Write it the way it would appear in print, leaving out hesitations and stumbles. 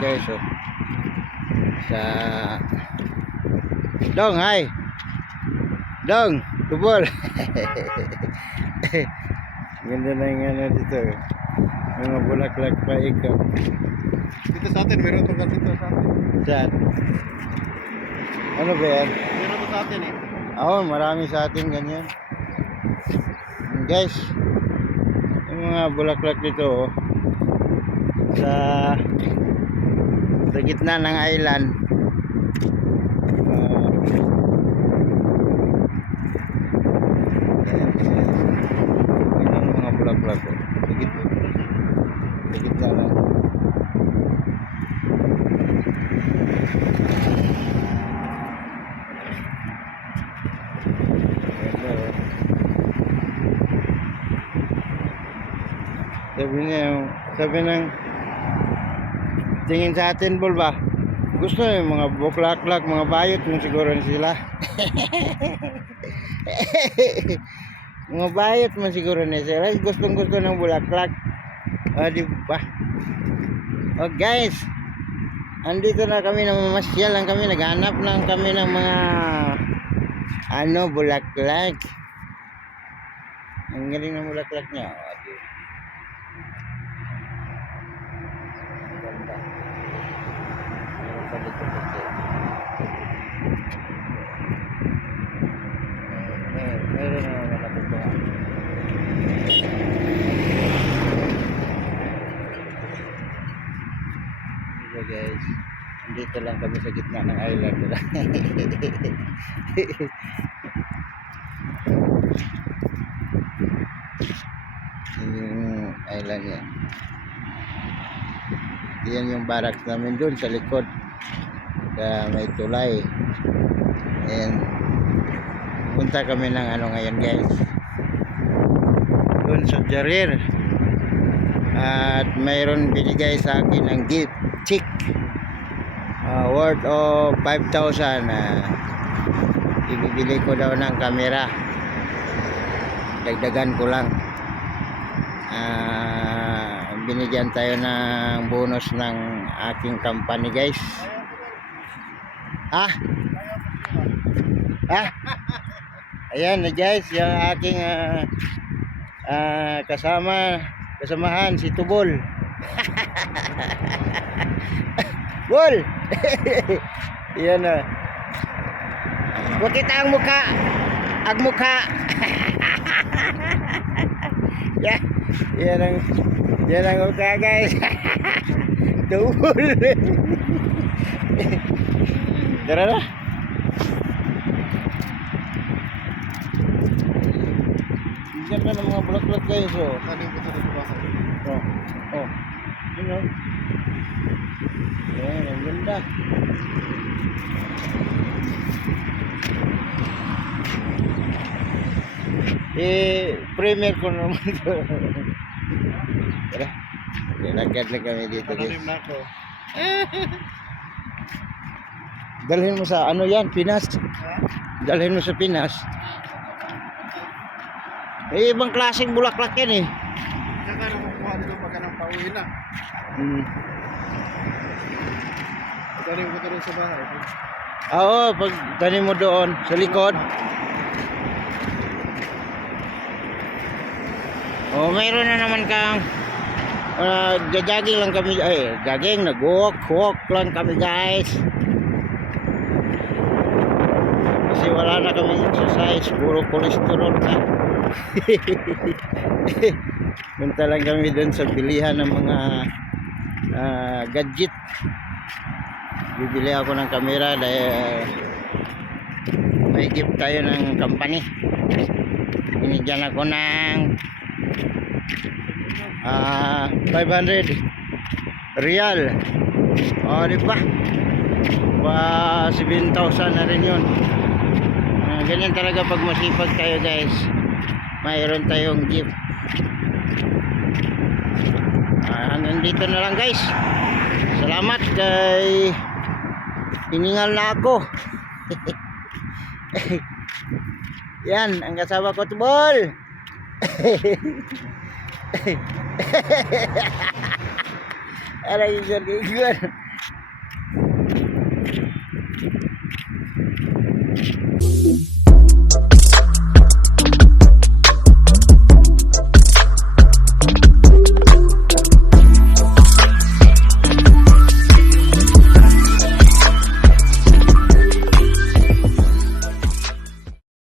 guys, oh. Sa Dong, hi. Dong, tubol. Ganda na yung ano dito. Mga bulaklak pa ikaw. Dito sa atin, meron ito dito sa atin. Saan? Ano ba yan? Meron ito sa atin eh. Oo, marami sa atin ganyan. Guys, yung mga bulaklak dito, oh. Sa gitna ng island. Yan ang mga bulaklak, oh. Sa gitna lang. Sabi ng tingin sa atin, bol ba? Gusto yung mga buklaklak, mga bayot mo siguro sila. Mga bayot mo siguro na sila. Gustong gusto ng bulaklak. Di ba? Oh guys, andito na kami, namamasyal lang kami, naghanap lang kami ng mga bulaklak. Ang galing ng bulaklak niya. Ganda. Meron na naman ako ba? Dito guys, dito lang kami sa gitna ng island. Yung island yan. Yan yung barracks namin dun sa likod. May tulay. And punta kami ng ngayon guys, dun sa Jarir. At mayroon binigay sa akin ng gift check worth of 5,000. Ibibili ko daw ng camera, dagdagan ko lang. Binigyan tayo ng bonus ng aking company guys. Ayan na guys, yung aking kasamahan si Tubol. Bol. Yan na. Huwag kita ang mukha. Yan ang mukha guys. Tubol. Tara na. Ganda ng mga bulaklak guys, oh. Saan yung puto sa bahay? Oh. Yun, oh. Yan, ang ganda. Premier ko naman ito. Tara. Nilagad na kami dito guys. Pananim na ako. Dalhin mo sa Pinas. Dalhin mo sa Pinas. Ibang klaseng bulaklak yan eh. Saka nakukuha nito pagka nang pauwi na. Pagkalim ko ito rin sa bahay. Oo, pag tanim mo doon sa likod. Mayroon na naman kang jogging lang kami, jogging, nag-walk lang kami guys. Kasi wala na kami exercise, puro cholesterol na. Punta lang kami dun sa bilihan ng mga gadget. Bibili ako ng camera dahil may gift tayo ng company. Binigyan ako ng 500 real. Di ba? 7,000 na rin yun. Ganyan talaga pag masipag kayo guys, mayroon tayong gift. Hanggang dito na lang guys. Salamat kay hiningal na ako. Yan ang kasama ko, Tubol. Aray, sir,